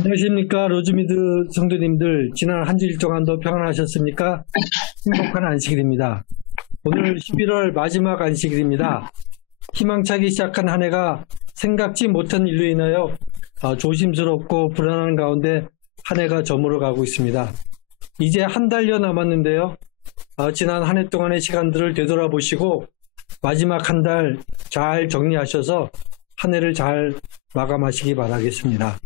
안녕하십니까. 로즈미드 성도님들, 지난 한 주일 동안도 평안하셨습니까? 행복한 안식일입니다. 오늘 11월 마지막 안식일입니다. 희망차기 시작한 한 해가 생각지 못한 일로 인하여 조심스럽고 불안한 가운데 한 해가 저물어가고 있습니다. 이제 한 달여 남았는데요. 지난 한 해 동안의 시간들을 되돌아보시고 마지막 한 달 잘 정리하셔서 한 해를 잘 마감하시기 바라겠습니다.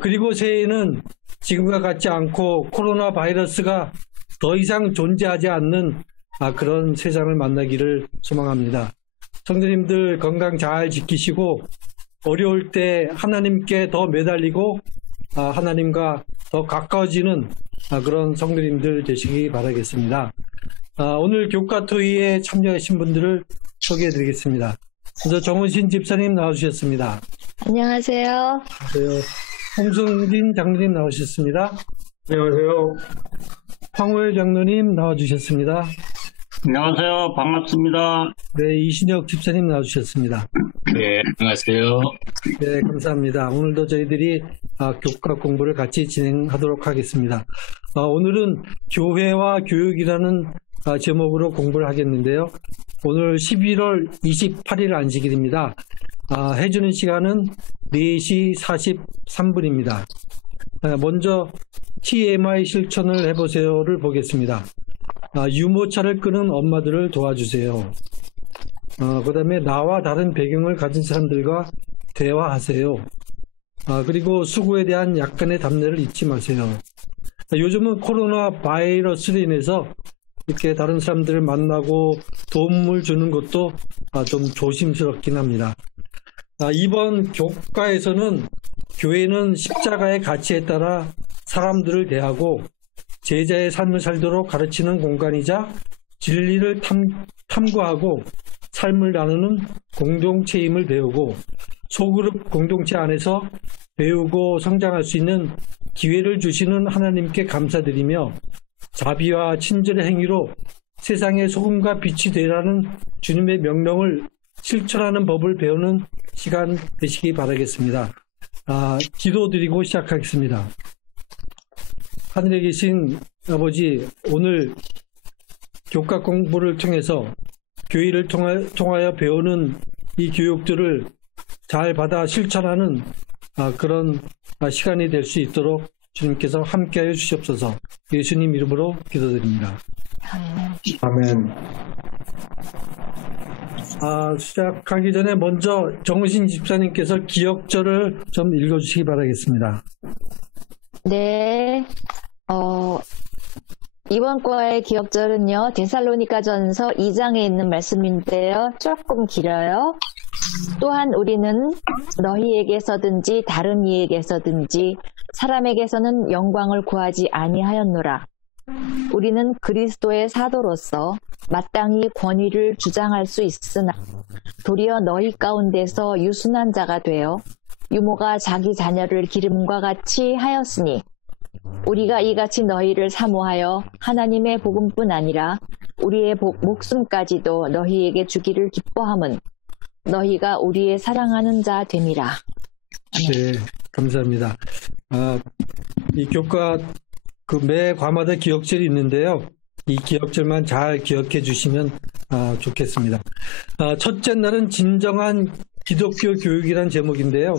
그리고 새해에는 지금과 같지 않고 코로나 바이러스가 더 이상 존재하지 않는 그런 세상을 만나기를 소망합니다. 성도님들 건강 잘 지키시고 어려울 때 하나님께 더 매달리고 하나님과 더 가까워지는 그런 성도님들 되시기 바라겠습니다. 오늘 교과 토의에 참여하신 분들을 소개해 드리겠습니다. 먼저 정은신 집사님 나와주셨습니다. 안녕하세요. 안녕하세요. 홍승진 장로님 나오셨습니다. 안녕하세요. 황호열 장로님 나와주셨습니다. 안녕하세요. 반갑습니다. 네, 이신혁 집사님 나와주셨습니다. 네, 안녕하세요. 네, 감사합니다. 오늘도 저희들이 교과 공부를 같이 진행하도록 하겠습니다. 오늘은 교회와 교육이라는 제목으로 공부를 하겠는데요. 오늘 11월 28일 안식일입니다. 해주는 시간은 4시 43분입니다. 먼저 TMI 실천을 해보세요를 보겠습니다. 유모차를 끄는 엄마들을 도와주세요. 그 다음에 나와 다른 배경을 가진 사람들과 대화하세요. 그리고 수고에 대한 약간의 답례를 잊지 마세요. 요즘은 코로나 바이러스로 인해서 이렇게 다른 사람들을 만나고 도움을 주는 것도 좀 조심스럽긴 합니다. 이번 교과에서는 교회는 십자가의 가치에 따라 사람들을 대하고 제자의 삶을 살도록 가르치는 공간이자 진리를 탐구하고 삶을 나누는 공동체임을 배우고 소그룹 공동체 안에서 배우고 성장할 수 있는 기회를 주시는 하나님께 감사드리며 자비와 친절의 행위로 세상의 소금과 빛이 되라는 주님의 명령을 실천하는 법을 배우는 시간 되시기 바라겠습니다. 기도드리고 시작하겠습니다. 하늘에 계신 아버지, 오늘 교과 공부를 통해서 교회를 통하여 배우는 이 교육들을 잘 받아 실천하는 그런 시간이 될 수 있도록 주님께서 함께하여 주시옵소서. 예수님 이름으로 기도드립니다. 아멘. 시작하기 전에 먼저 정우신 집사님께서 기억절을 좀 읽어주시기 바라겠습니다. 네. 이번 과의 기억절은요, 데살로니가전서 2장에 있는 말씀인데요. 조금 길어요. 또한 우리는 너희에게서든지 다른 이에게서든지 사람에게서는 영광을 구하지 아니하였노라. 우리는 그리스도의 사도로서 마땅히 권위를 주장할 수 있으나 도리어 너희 가운데서 유순한 자가 되어 유모가 자기 자녀를 기름과 같이 하였으니 우리가 이같이 너희를 사모하여 하나님의 복음뿐 아니라 우리의 목숨까지도 너희에게 주기를 기뻐함은 너희가 우리의 사랑하는 자 됨이라. 네, 감사합니다. 이 교과 매 과마다 기억절이 있는데요. 이 기억절만 잘 기억해 주시면 좋겠습니다. 첫째 날은 진정한 기독교 교육이란 제목인데요.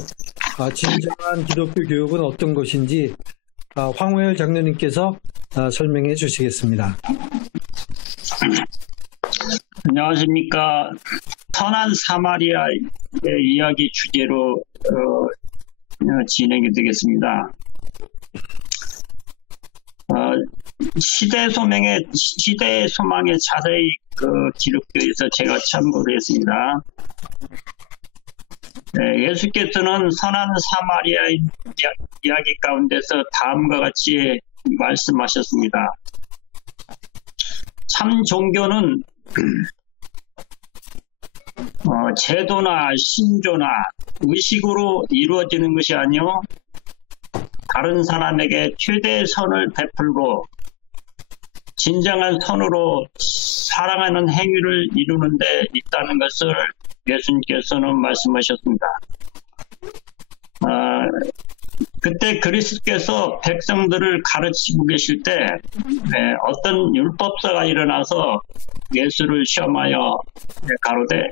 진정한 기독교 교육은 어떤 것인지 황호열 장로님께서 설명해 주시겠습니다. 안녕하십니까. 선한 사마리아의 이야기 주제로 진행이 되겠습니다. 시대 소망에 자세히 기록되어 있어 제가 참고를 했습니다. 네, 예수께서는 선한 사마리아인 이야기 가운데서 다음과 같이 말씀하셨습니다. 참 종교는 제도나 신조나 의식으로 이루어지는 것이 아니요 다른 사람에게 최대의 선을 베풀고 진정한 선으로 사랑하는 행위를 이루는 데 있다는 것을 예수님께서는 말씀하셨습니다. 그때 그리스도께서 백성들을 가르치고 계실 때 어떤 율법사가 일어나서 예수를 시험하여 가로되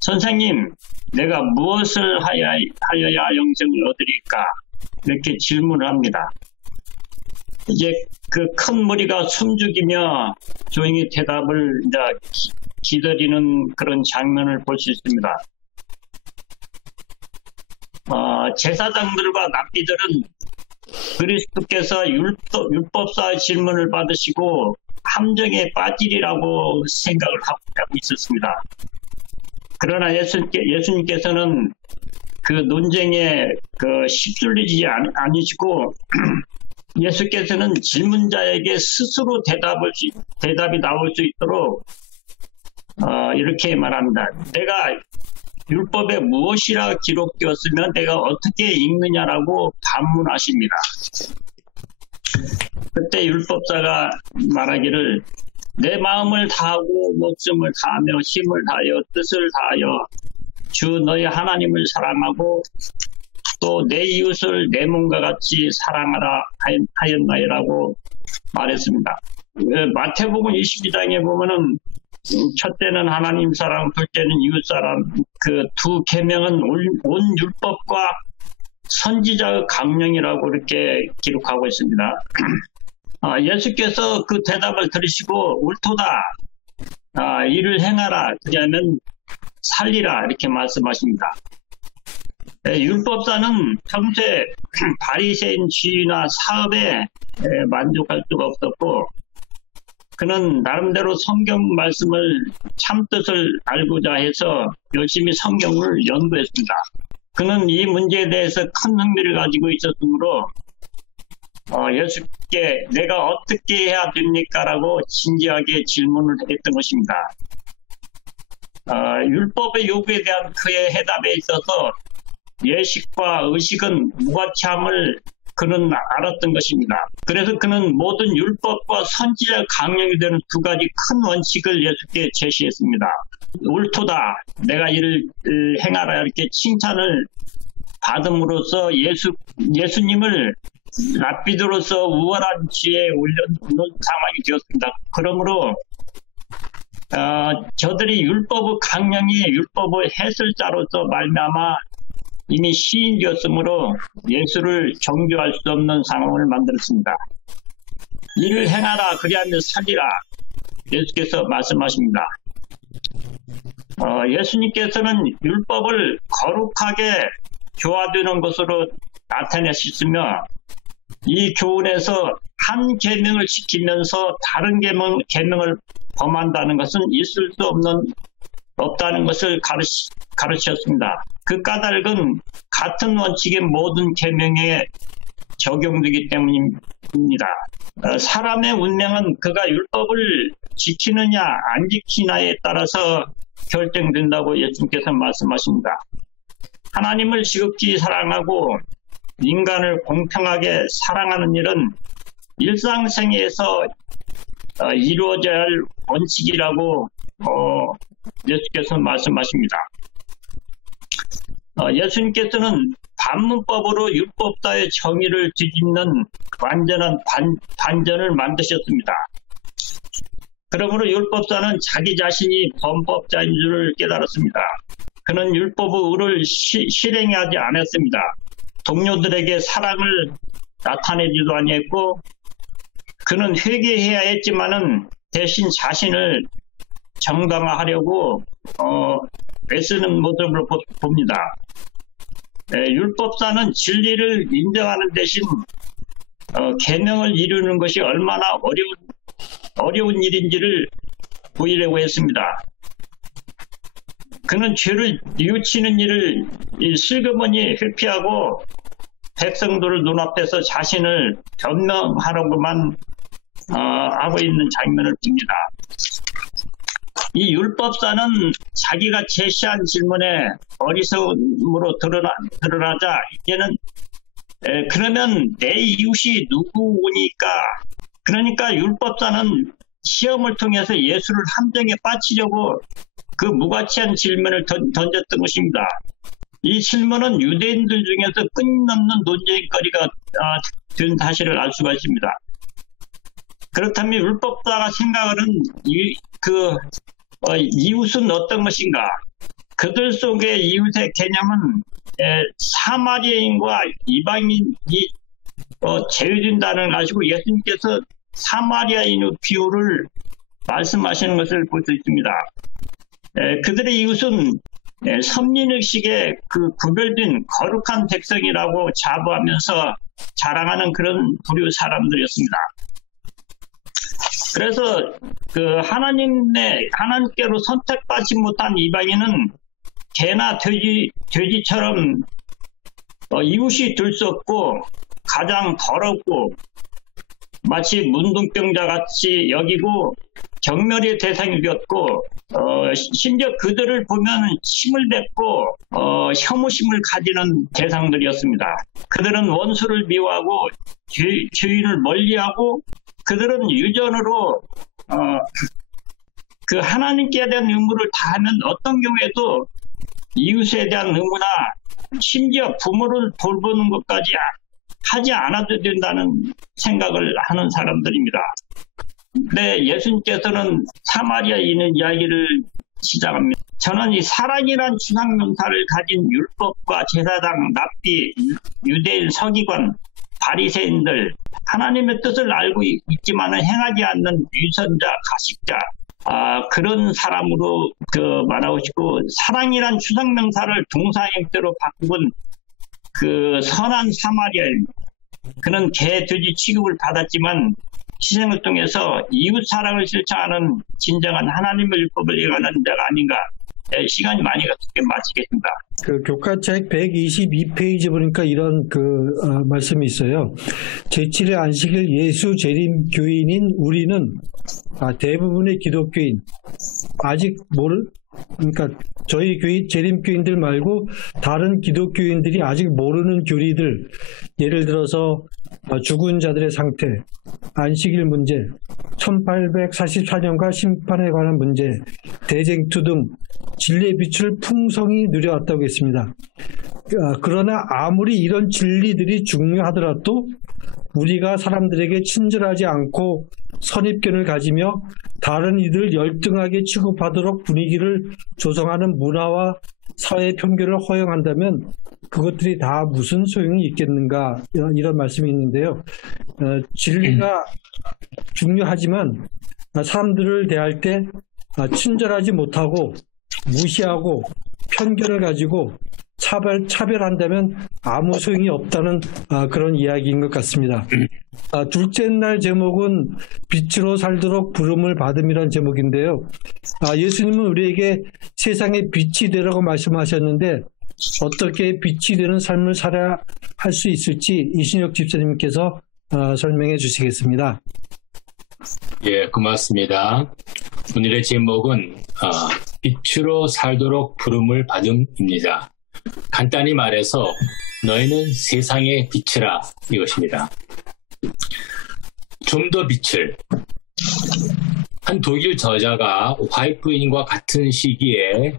선생님 내가 무엇을 하여야 영생을 얻으리까 이렇게 질문을 합니다. 이제 그 큰 무리가 숨죽이며 조용히 대답을 이제 기다리는 그런 장면을 볼 수 있습니다. 제사장들과 납비들은 그리스도께서 율법사의 질문을 받으시고 함정에 빠지리라고 생각을 하고 있었습니다. 그러나 예수님께서는 그 논쟁에 휩쓸리지 않으시고 예수께서는 질문자에게 스스로 대답이 나올 수 있도록 이렇게 말합니다. 내가 율법에 무엇이라 기록되었으면 내가 어떻게 읽느냐라고 반문하십니다. 그때 율법사가 말하기를 내 마음을 다하고 목숨을 다하며 힘을 다하여 뜻을 다하여 주 너희 하나님을 사랑하고 또 내 이웃을 내 몸과 같이 사랑하라 하였나이라고 말했습니다. 마태복음 22장에 보면은 첫째는 하나님 사랑, 둘째는 이웃 사랑, 그 두 계명은 온 율법과 선지자의 강령이라고 이렇게 기록하고 있습니다. 예수께서 그 대답을 들으시고 옳도다, 이를 행하라, 그러면 살리라 이렇게 말씀하십니다. 율법사는 평소에 바리새인 지위나 사업에 만족할 수가 없었고 그는 나름대로 성경 말씀을 참뜻을 알고자 해서 열심히 성경을 연구했습니다. 그는 이 문제에 대해서 큰 흥미를 가지고 있었으므로 예수께 내가 어떻게 해야 됩니까? 라고 진지하게 질문을 했던 것입니다. 율법의 요구에 대한 그의 해답에 있어서 예식과 의식은 무가치함을 그는 알았던 것입니다. 그래서 그는 모든 율법과 선지자 강령이 되는 두 가지 큰 원칙을 예수께 제시했습니다. 옳도다, 내가 이를 행하라 이렇게 칭찬을 받음으로써 예수님을 랍비드로서 우월한 지혜에 올려놓는 상황이 되었습니다. 그러므로 저들이 율법의 강령이 율법의 해설자로서 말미암아 이미 시인되었으므로 예수를 정죄할 수 없는 상황을 만들었습니다. 이를 행하라 그리하면 살리라 예수께서 말씀하십니다. 예수님께서는 율법을 거룩하게 교화되는 것으로 나타내셨으며 이 교훈에서 한 계명을 지키면서 다른 계명을 범한다는 것은 있을 수 없다는 것을 가르치셨습니다. 그 까닭은 같은 원칙의 모든 계명에 적용되기 때문입니다. 사람의 운명은 그가 율법을 지키느냐 안 지키느냐에 따라서 결정된다고 예수님께서 말씀하십니다. 하나님을 지극히 사랑하고 인간을 공평하게 사랑하는 일은 일상생활에서 이루어져야 할 원칙이라고 예수께서 말씀하십니다. 예수님께서는 반문법으로 율법사의 정의를 뒤집는 완전한 반전을 만드셨습니다. 그러므로 율법사는 자기 자신이 범법자인 줄을 깨달았습니다. 그는 율법의 의를 실행하지 않았습니다. 동료들에게 사랑을 나타내지도 아니했고 그는 회개해야 했지만은 대신 자신을 정당화하려고 애쓰는 모습을 봅니다. 율법사는 진리를 인정하는 대신 계명을 이루는 것이 얼마나 어려운 일인지를 보이려고 했습니다. 그는 죄를 뉘우치는 일을 슬그머니 회피하고 백성들을 눈앞에서 자신을 변명하려고만 하고 있는 장면을 봅니다. 이 율법사는 자기가 제시한 질문에 어리석음으로 드러나자 이제는 그러면 내 이웃이 누구니까 그러니까 율법사는 시험을 통해서 예수를 함정에 빠치려고 그 무가치한 질문을 던졌던 것입니다. 이 질문은 유대인들 중에서 끊임없는 논쟁거리가 된 사실을 알 수가 있습니다. 그렇다면 율법자가 생각하는 이웃은 어떤 것인가? 그들 속의 이웃의 개념은 사마리아인과 이방인이 제외된다는 가지고 예수님께서 사마리아인의 비유를 말씀하시는 것을 볼 수 있습니다. 그들의 이웃은 선민의식에 그 구별된 거룩한 백성이라고 자부하면서 자랑하는 그런 부류 사람들이었습니다. 그래서 그 하나님께로 선택받지 못한 이방인은 개나 돼지처럼 이웃이 될 수 없고 가장 더럽고 마치 문둥병자 같이 여기고 경멸의 대상이 되었고 심지어 그들을 보면 힘을 뱉고 혐오심을 가지는 대상들이었습니다. 그들은 원수를 미워하고 죄인을 멀리하고 그들은 유전으로 그 하나님께 대한 의무를 다하면 어떤 경우에도 이웃에 대한 의무나 심지어 부모를 돌보는 것까지 하지 않아도 된다는 생각을 하는 사람들입니다. 근데 예수님께서는 사마리아인의 이야기를 시작합니다. 저는 이 사랑이란 추상명사를 가진 율법과 제사장, 랍비, 유대인 서기관, 바리새인들, 하나님의 뜻을 알고 있지만 행하지 않는 위선자, 가식자, 그런 사람으로 말하고 싶고, 사랑이란 추상명사를 동사형태로 바꾼 그 선한 사마리아입니다. 그는 개, 돼지 취급을 받았지만 희생을 통해서 이웃 사랑을 실천하는 진정한 하나님의 율법을 이행하는 자가 아닌가. 시간이 많이 갔기 마치겠습니다. 그 교과책 122페이지 보니까 이런 말씀이 있어요. 제7일 안식일 예수 재림 교인인 우리는 대부분의 기독교인 아직 그러니까 저희 재림 교인들 말고 다른 기독교인들이 아직 모르는 교리들, 예를 들어서 죽은 자들의 상태, 안식일 문제, 1844년과 심판에 관한 문제, 대쟁투 등 진리의 빛을 풍성히 누려왔다고 했습니다. 그러나 아무리 이런 진리들이 중요하더라도 우리가 사람들에게 친절하지 않고 선입견을 가지며 다른 이들을 열등하게 취급하도록 분위기를 조성하는 문화와 사회 편견을 허용한다면 그것들이 다 무슨 소용이 있겠는가, 이런 말씀이 있는데요. 진리가 중요하지만 사람들을 대할 때 친절하지 못하고 무시하고 편견을 가지고 차별한다면 아무 소용이 없다는 그런 이야기인 것 같습니다. 둘째 날 제목은 빛으로 살도록 부름을 받음이라는 제목인데요. 예수님은 우리에게 세상의 빛이 되라고 말씀하셨는데 어떻게 빛이 되는 삶을 살아야 할 수 있을지 이신혁 집사님께서 설명해 주시겠습니다. 예, 고맙습니다. 오늘의 제목은 빛으로 살도록 부름을 받음입니다. 간단히 말해서 너희는 세상의 빛이라, 이것입니다. 좀 더 빛을. 한 독일 저자가 화이트 부인과 같은 시기에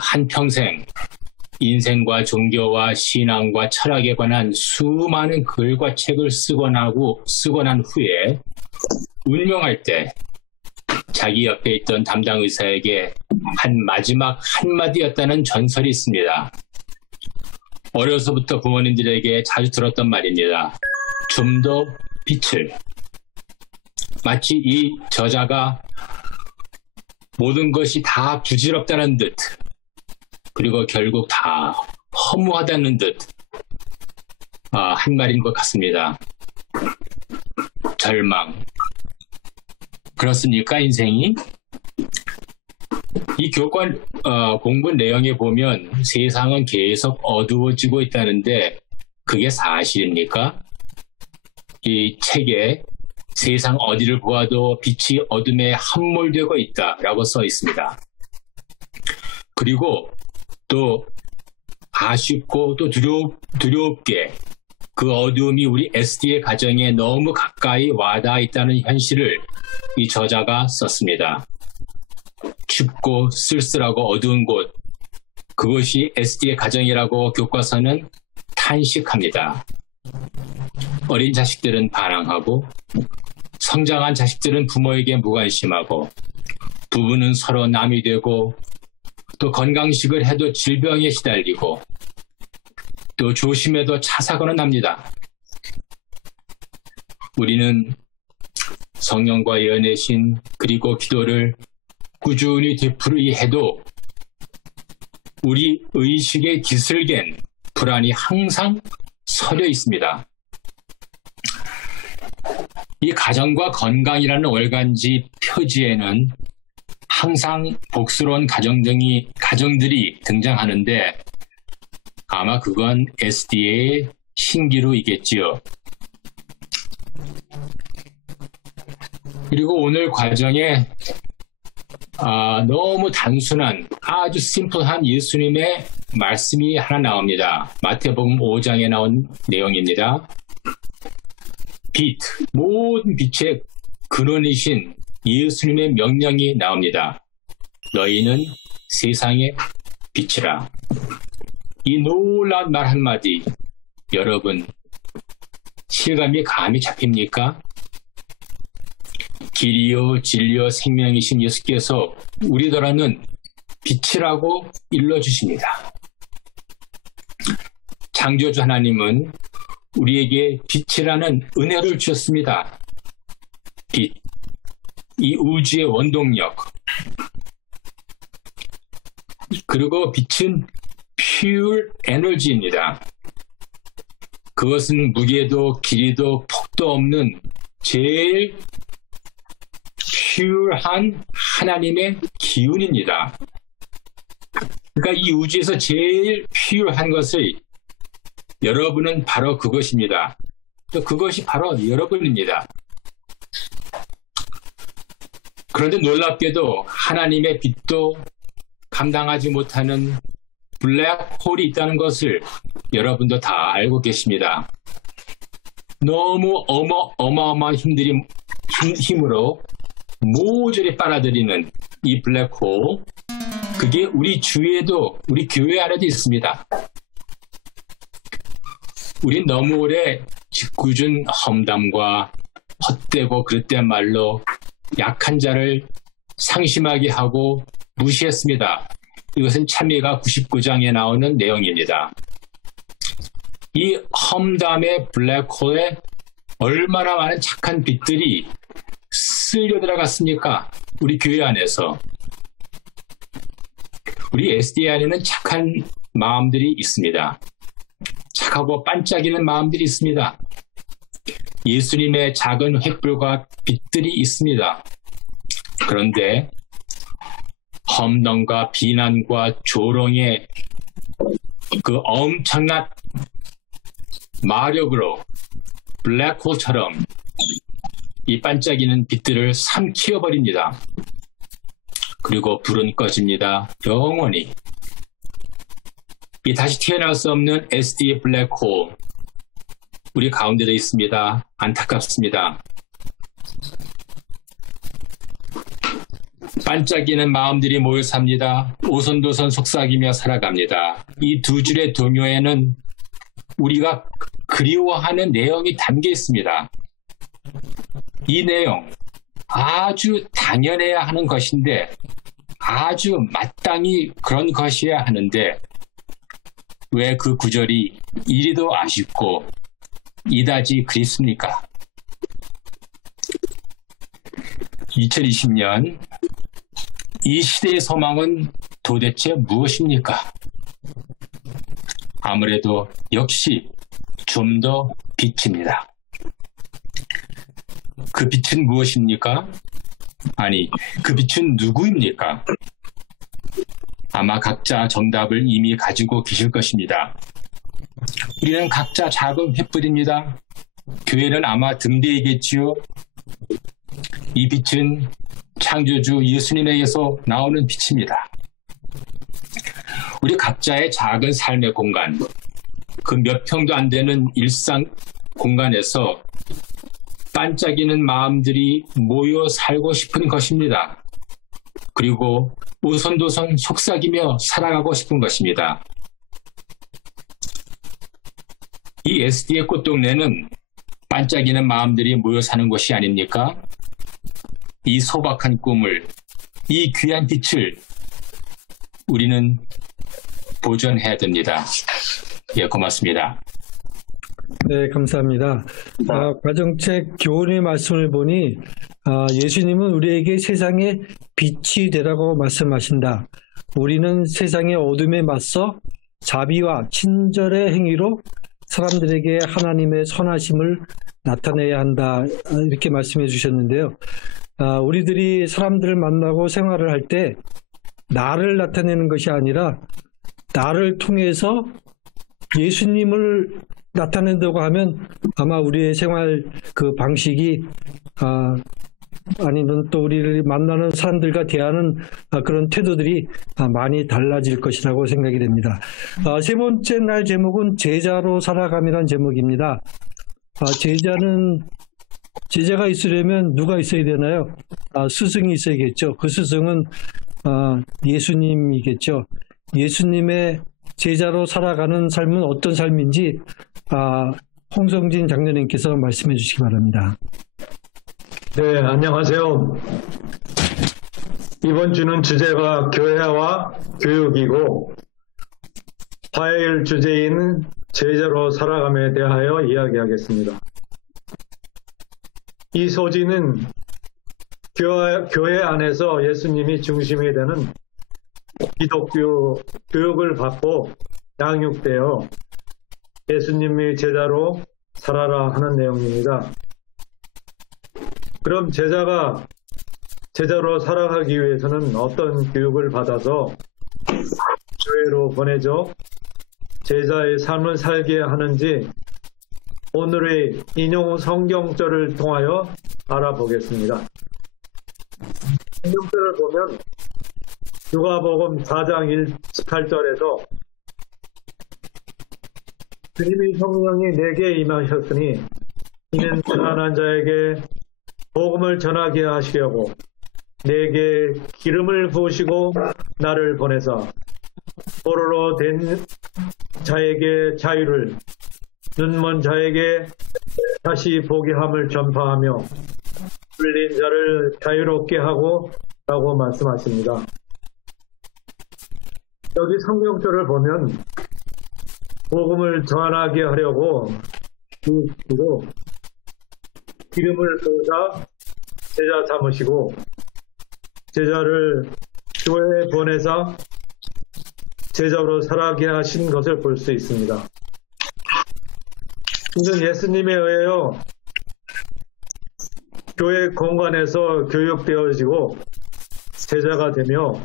한평생 인생과 종교와 신앙과 철학에 관한 수많은 글과 책을 쓰고 난 후에 운명할 때 자기 옆에 있던 담당 의사에게 한 마지막 한마디였다는 전설이 있습니다. 어려서부터 부모님들에게 자주 들었던 말입니다. 좀 더 빛을. 마치 이 저자가 모든 것이 다 부질없다는 듯, 그리고 결국 다 허무하다는 듯 한 말인 것 같습니다. 절망. 그렇습니까, 인생이? 이 교권 공부 내용에 보면 세상은 계속 어두워지고 있다는데 그게 사실입니까? 이 책에 세상 어디를 보아도 빛이 어둠에 함몰되고 있다라고 써 있습니다. 그리고 또 아쉽고 또 두렵게 그 어두움이 우리 SD의 가정에 너무 가까이 와닿아 있다는 현실을 이 저자가 썼습니다. 춥고 쓸쓸하고 어두운 곳, 그것이 SD의 가정이라고 교과서는 탄식합니다. 어린 자식들은 반항하고 성장한 자식들은 부모에게 무관심하고 부부는 서로 남이 되고 또 건강식을 해도 질병에 시달리고 또 조심해도 차 사고는 납니다. 우리는 성령과 예언의 신 그리고 기도를 꾸준히 되풀이 해도 우리 의식에 기슬갠 불안이 항상 서려 있습니다. 이 가정과 건강이라는 월간지 표지에는 항상 복스러운 가정들이 등장하는데 아마 그건 SD의 신기루이겠지요. 그리고 오늘 과정에 너무 단순한 아주 심플한 예수님의 말씀이 하나 나옵니다. 마태복음 5장에 나온 내용입니다. 빛, 모든 빛의 근원이신 예수님의 명령이 나옵니다. 너희는 세상의 빛이라. 이 놀라운 말 한마디, 여러분 실감이 감이 잡힙니까? 길이요 진리요 생명이신 예수께서 우리더러는 빛이라고 일러주십니다. 창조주 하나님은 우리에게 빛이라는 은혜를 주셨습니다. 빛, 이 우주의 원동력. 그리고 빛은 pure 에너지입니다. 그것은 무게도 길이도 폭도 없는 제일 퓨어한 하나님의 기운입니다. 그러니까 이 우주에서 제일 퓨어한 것을 여러분은 바로 그것입니다. 또 그것이 바로 여러분입니다. 그런데 놀랍게도 하나님의 빛도 감당하지 못하는 블랙홀이 있다는 것을 여러분도 다 알고 계십니다. 너무 어마어마한 힘으로 모조리 빨아들이는 이 블랙홀, 그게 우리 주위에도, 우리 교회 안에도 있습니다. 우린 너무 오래 짓궂은 험담과 헛되고 그릇된 말로 약한 자를 상심하게 하고 무시했습니다. 이것은 참미가 99장에 나오는 내용입니다. 이 험담의 블랙홀에 얼마나 많은 착한 빛들이 쓸려 들어갔습니까? 우리 교회 안에서. 우리 SD 안에는 착한 마음들이 있습니다. 착하고 반짝이는 마음들이 있습니다. 예수님의 작은 횃불과 빛들이 있습니다. 그런데 험담과 비난과 조롱의 그 엄청난 마력으로 블랙홀처럼 이 반짝이는 빛들을 삼키어버립니다. 그리고 불은 꺼집니다. 영원히. 이 다시 태어날 수 없는 SD의 블랙홀, 우리 가운데도 있습니다. 안타깝습니다. 반짝이는 마음들이 모여 삽니다. 오손도손 속삭이며 살아갑니다. 이 두 줄의 동요에는 우리가 그리워하는 내용이 담겨 있습니다. 이 내용 아주 당연해야 하는 것인데, 아주 마땅히 그런 것이어야 하는데 왜 그 구절이 이리도 아쉽고 이다지 그립습니까? 2020년 이 시대의 소망은 도대체 무엇입니까? 아무래도 역시 좀 더 빛입니다. 그 빛은 무엇입니까? 아니, 그 빛은 누구입니까? 아마 각자 정답을 이미 가지고 계실 것입니다. 우리는 각자 작은 횃불입니다. 교회는 아마 등대이겠지요. 이 빛은 창조주 예수님에게서 나오는 빛입니다. 우리 각자의 작은 삶의 공간, 그 몇 평도 안 되는 일상 공간에서 반짝이는 마음들이 모여 살고 싶은 것입니다. 그리고 오손도손 속삭이며 살아가고 싶은 것입니다. 이 SD의 꽃동네는 반짝이는 마음들이 모여 사는 곳이 아닙니까? 이 소박한 꿈을, 이 귀한 빛을 우리는 보존해야 됩니다. 예, 고맙습니다. 네, 감사합니다. 가정책 교훈의 말씀을 보니 예수님은 우리에게 세상의 빛이 되라고 말씀하신다. 우리는 세상의 어둠에 맞서 자비와 친절의 행위로 사람들에게 하나님의 선하심을 나타내야 한다. 이렇게 말씀해 주셨는데요. 우리들이 사람들을 만나고 생활을 할 때 나를 나타내는 것이 아니라 나를 통해서 예수님을 나타낸다고 하면 아마 우리의 생활 그 방식이 아니면 또 우리를 만나는 사람들과 대하는 그런 태도들이 많이 달라질 것이라고 생각이 됩니다. 세 번째 날 제목은 제자로 살아감이라는 제목입니다. 제자가 있으려면 누가 있어야 되나요? 스승이 있어야겠죠. 그 스승은 예수님이겠죠. 예수님의 제자로 살아가는 삶은 어떤 삶인지 홍성진 장로님께서 말씀해 주시기 바랍니다. 네, 안녕하세요. 이번 주는 주제가 교회와 교육이고 화요일 주제인 제자로 살아감에 대하여 이야기하겠습니다. 이 소지는 교회 안에서 예수님이 중심이 되는 기독교 교육을 받고 양육되어 예수님의 제자로 살아라 하는 내용입니다. 그럼 제자로 살아가기 위해서는 어떤 교육을 받아서 교회로 보내져 제자의 삶을 살게 하는지 오늘의 인용 성경절을 통하여 알아보겠습니다. 성경절을 보면 누가복음 4장 18절에서 주님의 성령이 내게 임하셨으니 이는 가난한 자에게 복음을 전하게 하시려고 내게 기름을 부으시고 나를 보내사 포로로 된 자에게 자유를 눈먼 자에게 다시 보게 함을 전파하며 불린 자를 자유롭게 하고 라고 말씀하십니다. 여기 성경절을 보면 복음을 전하게 하려고 그 기름을 부으사 제자 삼으시고 제자를 교회에 보내사 제자로 살아가게 하신 것을 볼 수 있습니다. 이는 예수님에 의하여 교회 공간에서 교육되어지고 제자가 되며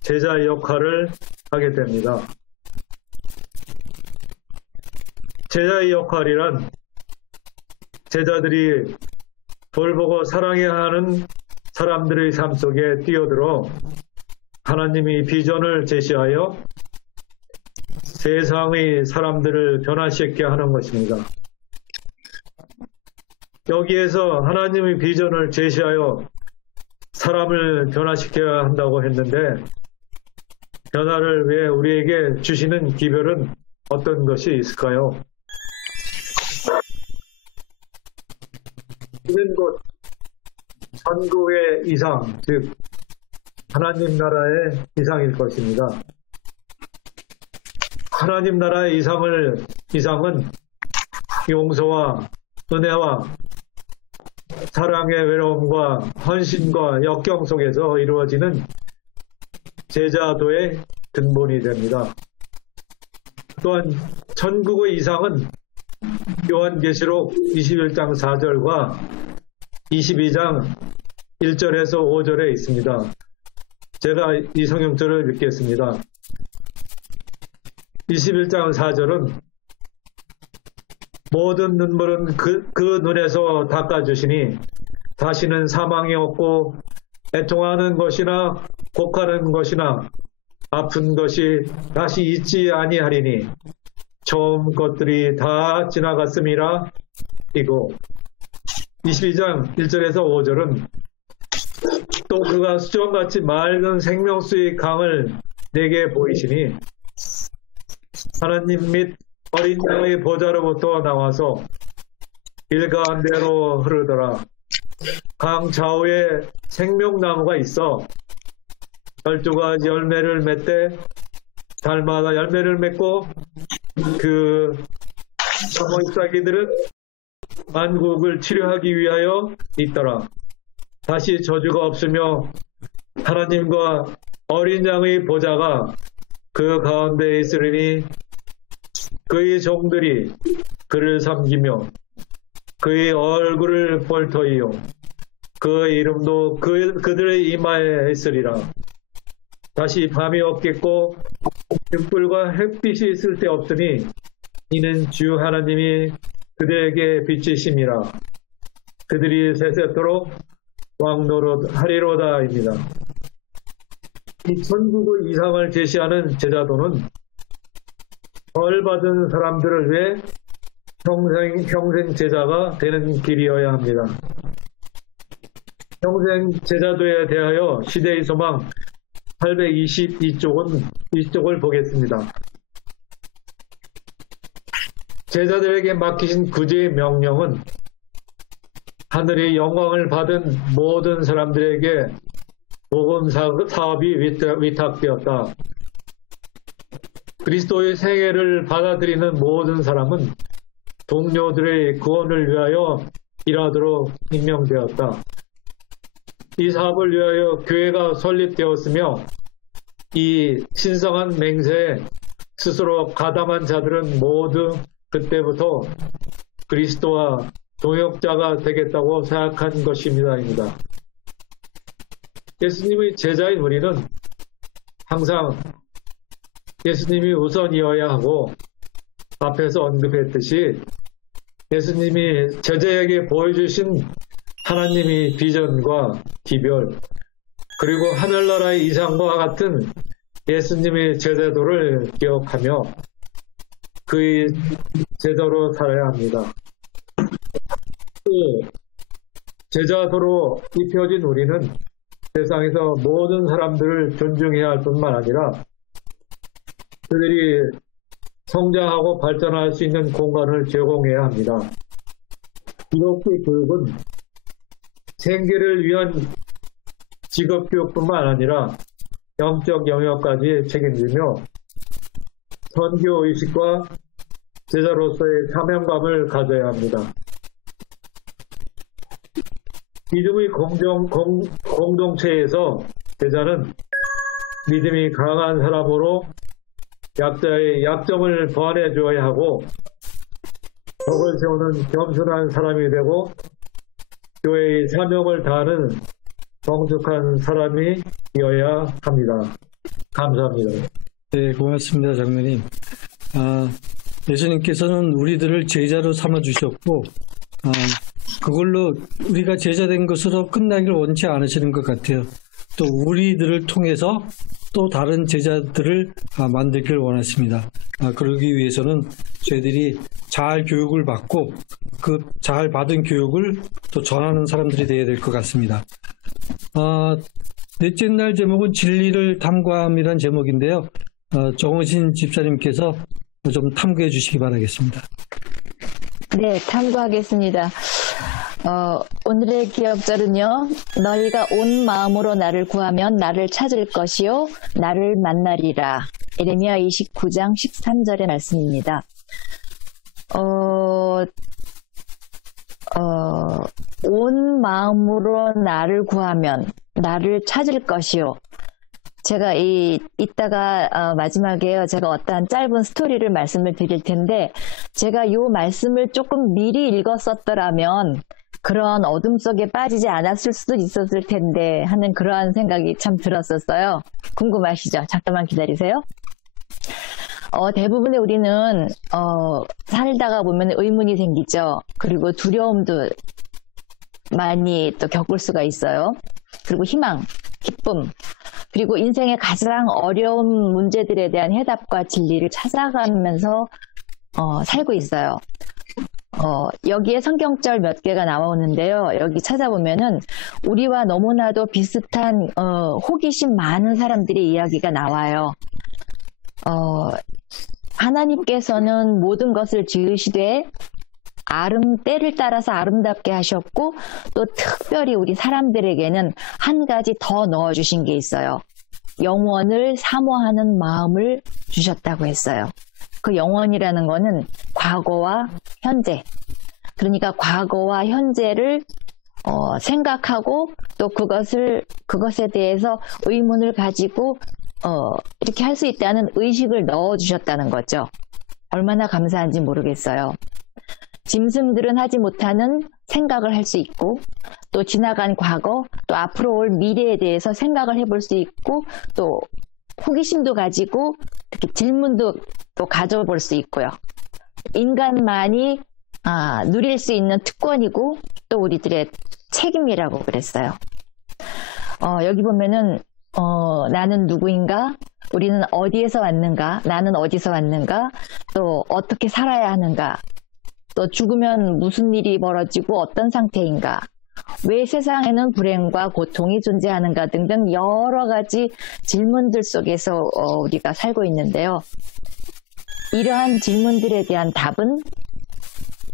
제자 역할을 하게 됩니다. 제자의 역할이란 제자들이 돌보고 사랑해야 하는 사람들의 삶 속에 뛰어들어 하나님이 비전을 제시하여 세상의 사람들을 변화시키게 하는 것입니다. 여기에서 하나님의 비전을 제시하여 사람을 변화시켜야 한다고 했는데 변화를 왜 우리에게 주시는 기별은 어떤 것이 있을까요? 이는 곧 천국의 이상, 즉 하나님 나라의 이상일 것입니다. 하나님 나라의 이상은 용서와 은혜와 사랑의 외로움과 헌신과 역경 속에서 이루어지는 제자도의 근본이 됩니다. 또한 천국의 이상은 요한계시록 21장 4절과 22장 1절에서 5절에 있습니다. 제가 이 성경절을 읽겠습니다. 21장 4절은 모든 눈물은 그 눈에서 닦아주시니 다시는 사망이 없고 애통하는 것이나 곡하는 것이나 아픈 것이 다시 있지 아니하리니 처음 것들이 다 지나갔음이라. 이고 22장 1절에서 5절은 또 그가 수정같이 맑은 생명수의 강을 내게 보이시니 하나님 및 어린 양의 보좌로부터 나와서 길 가운데로 흐르더라. 강 좌우에 생명나무가 있어 12가지 열매를 맺되 달마다 열매를 맺고 그 나무 잎사귀들은 만국을 치료하기 위하여 있더라. 다시 저주가 없으며 하나님과 어린 양의 보좌가 그 가운데 있으리니 그의 종들이 그를 섬기며 그의 얼굴을 볼 터이요 그의 이름도 그들의 이마에 있으리라. 다시 밤이 없겠고 등불과 햇빛이 있을 데 없으니 이는 주 하나님이 그들에게 빛이심이라. 그들이 세세토록 왕노릇하리로다입니다. 이 천국의 이상을 제시하는 제자도는 벌 받은 사람들을 위해 평생 제자가 되는 길이어야 합니다. 평생 제자도에 대하여 시대의 소망 822쪽을 보겠습니다. 제자들에게 맡기신 구제의 명령은 하늘의 영광을 받은 모든 사람들에게 복음 사업이 위탁되었다. 그리스도의 생애를 받아들이는 모든 사람은 동료들의 구원을 위하여 일하도록 임명되었다. 이 사업을 위하여 교회가 설립되었으며 이 신성한 맹세에 스스로 가담한 자들은 모두 그때부터 그리스도와 동역자가 되겠다고 생각한 것입니다. 예수님의 제자인 우리는 항상 예수님이 우선이어야 하고 앞에서 언급했듯이 예수님이 제자에게 보여주신 하나님의 비전과 기별 그리고 하늘나라의 이상과 같은 예수님의 제자도를 기억하며 그의 제자로 살아야 합니다. 그 제자도로 입혀진 우리는 세상에서 모든 사람들을 존중해야 할 뿐만 아니라 그들이 성장하고 발전할 수 있는 공간을 제공해야 합니다. 기독교 교육은 생계를 위한 직업교육뿐만 아니라 영적 영역까지 책임지며 선교의식과 제자로서의 사명감을 가져야 합니다. 믿음의 공동체에서 제자는 믿음이 강한 사람으로 약자의 약점을 보완해 주어야 하고 덕을 세우는 겸손한 사람이 되고 교회의 사명을 다하는 성숙한 사람이 되어야 합니다. 감사합니다. 네, 고맙습니다, 장로님. 예수님께서는 우리들을 제자로 삼아 주셨고 그걸로 우리가 제자된 것으로 끝나기를 원치 않으시는 것 같아요. 또 우리들을 통해서 또 다른 제자들을 만들기를 원하십니다. 그러기 위해서는 저희들이 잘 교육을 받고 그 잘 받은 교육을 또 전하는 사람들이 되어야 될 것 같습니다. 넷째 날 제목은 진리를 탐구함이란 제목인데요. 정우신 집사님께서 좀 탐구해 주시기 바라겠습니다. 네, 탐구하겠습니다. 오늘의 기억절은요. 너희가 온 마음으로 나를 구하면 나를 찾을 것이요 나를 만나리라. 예레미야 29장 13절의 말씀입니다. 온 마음으로 나를 구하면 나를 찾을 것이요. 제가 이따가 마지막에요. 제가 어떠한 짧은 스토리를 말씀을 드릴 텐데 제가 이 말씀을 조금 미리 읽었었더라면 그런 어둠 속에 빠지지 않았을 수도 있었을 텐데 하는 그러한 생각이 참 들었었어요. 궁금하시죠? 잠깐만 기다리세요. 대부분의 우리는 살다가 보면 의문이 생기죠. 그리고 두려움도 많이 또 겪을 수가 있어요. 그리고 희망, 기쁨, 그리고 인생의 가장 어려운 문제들에 대한 해답과 진리를 찾아가면서 살고 있어요. 여기에 성경절 몇 개가 나오는데요. 여기 찾아보면은 우리와 너무나도 비슷한 호기심 많은 사람들의 이야기가 나와요. 하나님께서는 모든 것을 지으시되 때를 따라서 아름답게 하셨고, 또 특별히 우리 사람들에게는 한 가지 더 넣어주신 게 있어요. 영원을 사모하는 마음을 주셨다고 했어요. 그 영원이라는 거는 과거와 현재. 그러니까 과거와 현재를 생각하고 또 그것에 대해서 의문을 가지고 이렇게 할 수 있다는 의식을 넣어주셨다는 거죠. 얼마나 감사한지 모르겠어요. 짐승들은 하지 못하는 생각을 할 수 있고, 또 지나간 과거, 또 앞으로 올 미래에 대해서 생각을 해볼 수 있고, 또 호기심도 가지고 특히 질문도 또 가져볼 수 있고요. 인간만이 누릴 수 있는 특권이고 또 우리들의 책임이라고 그랬어요. 여기 보면은 나는 누구인가? 우리는 어디에서 왔는가? 나는 어디서 왔는가? 또 어떻게 살아야 하는가? 또 죽으면 무슨 일이 벌어지고 어떤 상태인가? 왜 세상에는 불행과 고통이 존재하는가 등등 여러 가지 질문들 속에서 우리가 살고 있는데요. 이러한 질문들에 대한 답은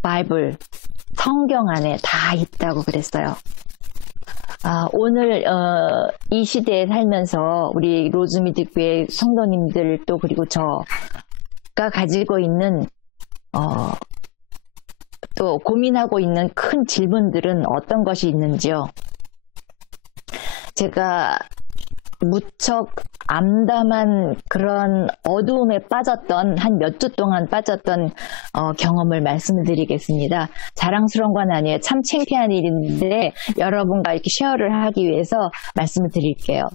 바이블, 성경 안에 다 있다고 그랬어요. 오늘 이 시대에 살면서 우리 로즈미드 교회 성도님들 또 그리고 저가 가지고 있는 또 고민하고 있는 큰 질문들은 어떤 것이 있는지요? 제가 무척 암담한 그런 어두움에 빠졌던 한 몇 주 동안 빠졌던 경험을 말씀을 드리겠습니다. 자랑스러운 건 아니에요. 참 창피한 일인데 여러분과 이렇게 쉐어를 하기 위해서 말씀을 드릴게요.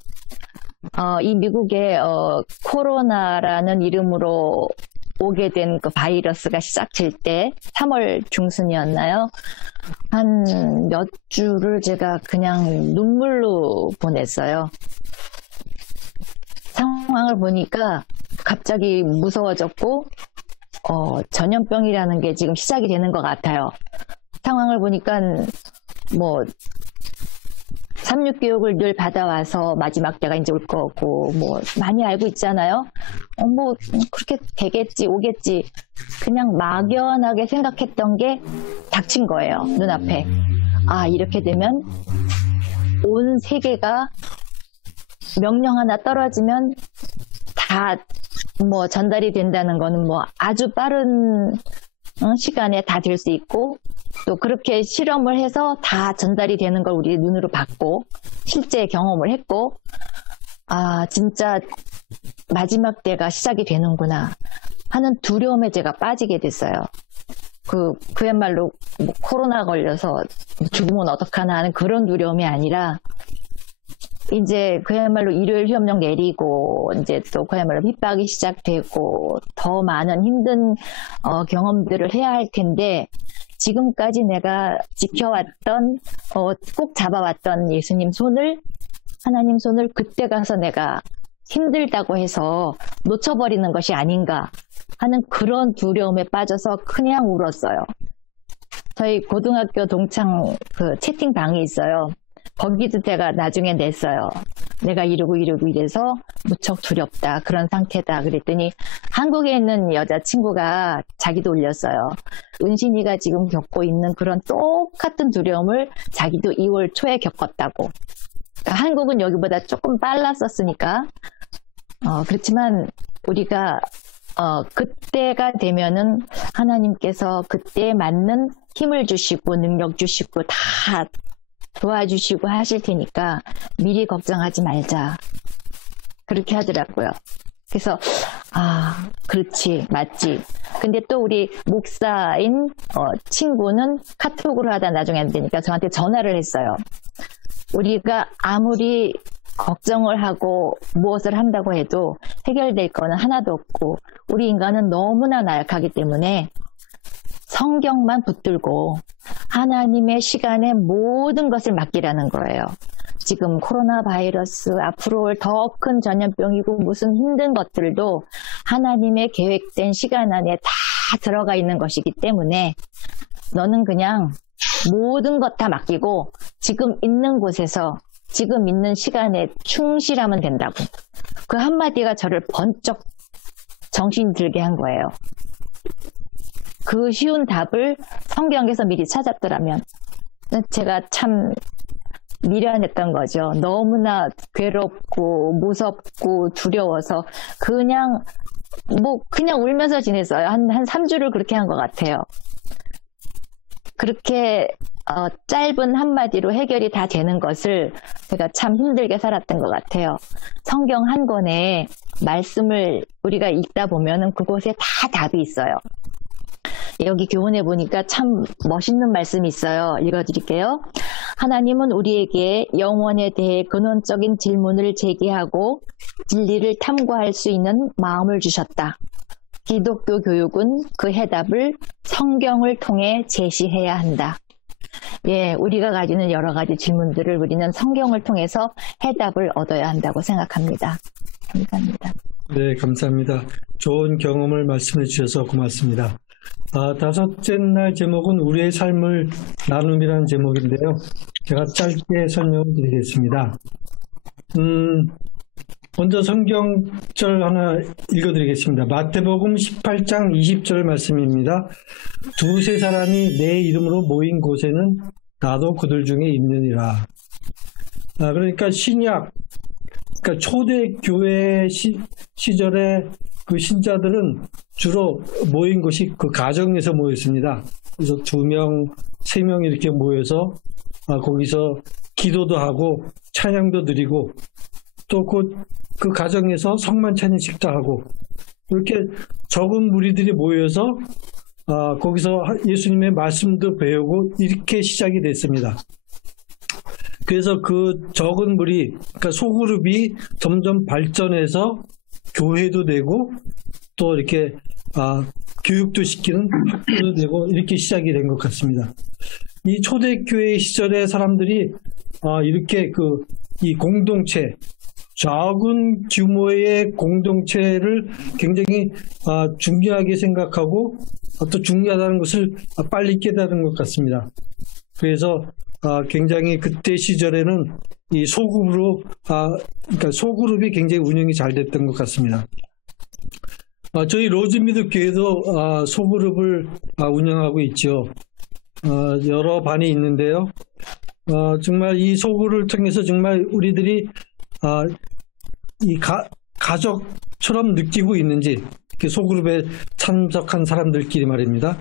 이 미국의 코로나라는 이름으로 오게 된 그 바이러스가 시작될 때 3월 중순이었나요? 한 몇 주를 제가 그냥 눈물로 보냈어요. 상황을 보니까 갑자기 무서워졌고 전염병이라는 게 지금 시작이 되는 것 같아요. 상황을 보니까 뭐 3.6교육을 늘 받아와서 마지막 때가 이제 올 거고 뭐 많이 알고 있잖아요. 뭐 그렇게 되겠지 오겠지 그냥 막연하게 생각했던 게 닥친 거예요. 눈앞에. 이렇게 되면 온 세계가 명령 하나 떨어지면 다 뭐 전달이 된다는 거는 뭐 아주 빠른 시간에 다 될 수 있고 또 그렇게 실험을 해서 다 전달이 되는 걸 우리 눈으로 봤고 실제 경험을 했고 진짜 마지막 때가 시작이 되는구나 하는 두려움에 제가 빠지게 됐어요. 그야말로 뭐 코로나 걸려서 죽으면 어떡하나 하는 그런 두려움이 아니라 이제 그야말로 일요일 휴업령 내리고 이제 또 그야말로 핍박이 시작되고 더 많은 힘든 경험들을 해야 할 텐데 지금까지 내가 지켜왔던 꼭 잡아왔던 예수님 손을 하나님 손을 그때 가서 내가 힘들다고 해서 놓쳐버리는 것이 아닌가 하는 그런 두려움에 빠져서 그냥 울었어요. 저희 고등학교 동창 그 채팅방이 있어요. 거기도 제가 나중에 냈어요. 내가 이러고 이래서 무척 두렵다. 그런 상태다. 그랬더니 한국에 있는 여자친구가 자기도 올렸어요. 은신이가 지금 겪고 있는 그런 똑같은 두려움을 자기도 2월 초에 겪었다고. 그러니까 한국은 여기보다 조금 빨랐었으니까. 그렇지만 우리가 그때가 되면은 하나님께서 그때에 맞는 힘을 주시고 능력 주시고 다 도와주시고 하실 테니까 미리 걱정하지 말자. 그렇게 하더라고요. 그래서 그렇지 맞지. 근데 또 우리 목사인 친구는 카톡으로 하다 나중에 안 되니까 저한테 전화를 했어요. 우리가 아무리 걱정을 하고 무엇을 한다고 해도 해결될 거는 하나도 없고 우리 인간은 너무나 나약하기 때문에 성경만 붙들고 하나님의 시간에 모든 것을 맡기라는 거예요. 지금 코로나 바이러스, 앞으로 올 더 큰 전염병이고 무슨 힘든 것들도 하나님의 계획된 시간 안에 다 들어가 있는 것이기 때문에 너는 그냥 모든 것 다 맡기고 지금 있는 곳에서 지금 있는 시간에 충실하면 된다고. 그 한마디가 저를 번쩍 정신 들게 한 거예요. 그 쉬운 답을 성경에서 미리 찾았더라면 제가 참 미련했던 거죠. 너무나 괴롭고 무섭고 두려워서 그냥 울면서 지냈어요. 한 3주를 그렇게 한 것 같아요. 그렇게 짧은 한마디로 해결이 다 되는 것을 제가 참 힘들게 살았던 것 같아요. 성경 한 권에 말씀을 우리가 읽다 보면은 그곳에 다 답이 있어요. 여기 교훈에 보니까 참 멋있는 말씀이 있어요. 읽어드릴게요. 하나님은 우리에게 영원에 대해 근원적인 질문을 제기하고 진리를 탐구할 수 있는 마음을 주셨다. 기독교 교육은 그 해답을 성경을 통해 제시해야 한다. 예, 우리가 가지는 여러 가지 질문들을 우리는 성경을 통해서 해답을 얻어야 한다고 생각합니다. 감사합니다. 네, 감사합니다. 좋은 경험을 말씀해 주셔서 고맙습니다. 다섯째 날 제목은 우리의 삶을 나눔이라는 제목인데요. 제가 짧게 설명을 드리겠습니다. 먼저 성경절 하나 읽어드리겠습니다. 마태복음 18장 20절 말씀입니다. 두세 사람이 내 이름으로 모인 곳에는 나도 그들 중에 있느니라. 그러니까 신약, 그러니까 초대교회 시절에 그 신자들은 주로 모인 곳이 그 가정에서 모였습니다. 그래서 2명, 3명 이렇게 모여서 거기서 기도도 하고 찬양도 드리고 또 그 가정에서 성만 찬양식도 하고 이렇게 적은 무리들이 모여서 거기서 예수님의 말씀도 배우고 이렇게 시작이 됐습니다. 그래서 그 적은 무리, 그러니까 소그룹이 점점 발전해서 교회도 되고 또 이렇게 교육도 시키는 학교도 되고 이렇게 시작이 된 것 같습니다. 이 초대교회 시절의 사람들이 이렇게 이 공동체, 작은 규모의 공동체를 굉장히 중요하게 생각하고 또 중요하다는 것을 빨리 깨달은 것 같습니다. 그래서 굉장히 그때 시절에는 이 소그룹으로, 그러니까 소그룹이 굉장히 운영이 잘 됐던 것 같습니다. 저희 로즈미드 교회도 소그룹을 운영하고 있죠. 여러 반이 있는데요. 정말 이 소그룹을 통해서 정말 우리들이 이 가족처럼 느끼고 있는지, 소그룹에 참석한 사람들끼리 말입니다.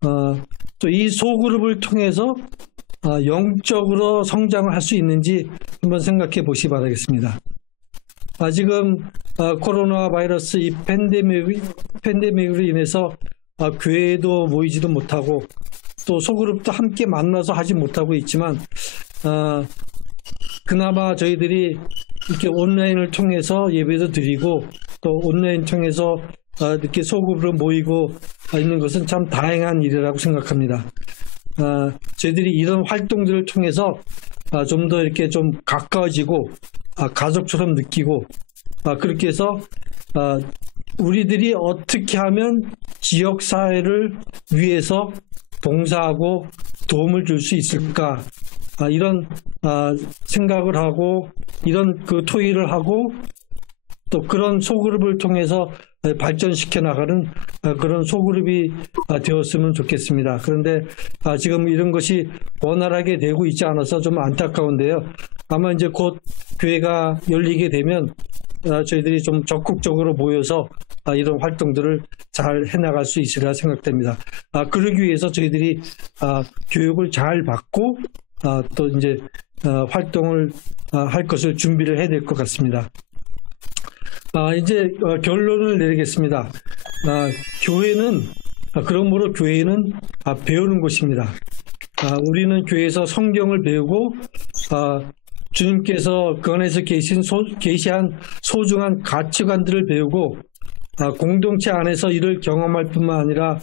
또 이 소그룹을 통해서 영적으로 성장을 할 수 있는지 한번 생각해 보시기 바라겠습니다. 지금 코로나 바이러스 이 팬데믹으로 인해서 교회도 모이지도 못하고 또 소그룹도 함께 만나서 하지 못하고 있지만 그나마 저희들이 이렇게 온라인을 통해서 예배도 드리고 또 온라인 통해서 이렇게 소그룹으로 모이고 있는 것은 참 다행한 일이라고 생각합니다. 저희들이 이런 활동들을 통해서 좀 더 이렇게 좀 가까워지고 가족처럼 느끼고 그렇게 해서 우리들이 어떻게 하면 지역사회를 위해서 봉사하고 도움을 줄 수 있을까 이런 생각을 하고 이런 토의를 하고 또 그런 소그룹을 통해서 발전시켜 나가는 그런 소그룹이 되었으면 좋겠습니다. 그런데 지금 이런 것이 원활하게 되고 있지 않아서 좀 안타까운데요. 아마 이제 곧 교회가 열리게 되면 저희들이 좀 적극적으로 모여서 이런 활동들을 잘 해나갈 수 있으리라 생각됩니다. 그러기 위해서 저희들이 교육을 잘 받고 또 이제 활동을 할 것을 준비를 해야 될 것 같습니다. 이제 결론을 내리겠습니다. 교회는 그러므로 교회는 배우는 곳입니다. 우리는 교회에서 성경을 배우고 주님께서 그 안에서 계시한 소중한 가치관들을 배우고 공동체 안에서 이를 경험할 뿐만 아니라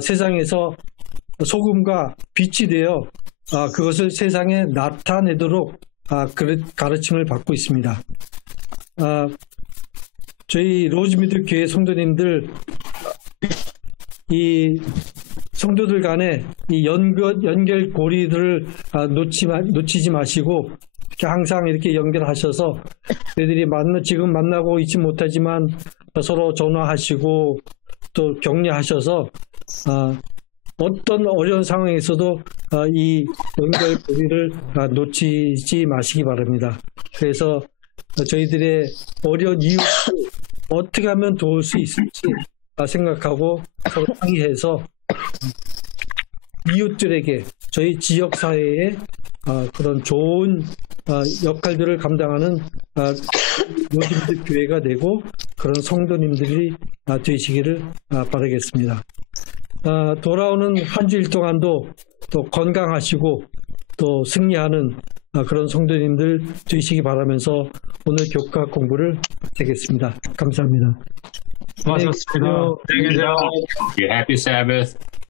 세상에서 소금과 빛이 되어 그것을 세상에 나타내도록 가르침을 받고 있습니다. 저희 로즈미드 교회 성도님들 이 성도들 간에 이 연결고리들을 놓치지 마시고 이렇게 항상 이렇게 연결하셔서 저희들이 지금 만나고 있지 못하지만 서로 전화하시고 또 격려하셔서 어떤 어려운 상황에서도 이 연결고리를 놓치지 마시기 바랍니다. 그래서 저희들의 어려운 이웃을 어떻게 하면 도울 수 있을지 생각하고 서로 상의해서 이웃들에게 저희 지역사회에 그런 좋은 역할들을 감당하는 모든 교회가 되고 그런 성도님들이 되시기를 바라겠습니다. 돌아오는 한 주일 동안도 또 건강하시고 또 승리하는 그런 성도님들 되시기 바라면서 오늘 교과 공부를 마치겠습니다. 감사합니다. 수고하셨습니다. 안녕히 계세요. Happy Sabbath.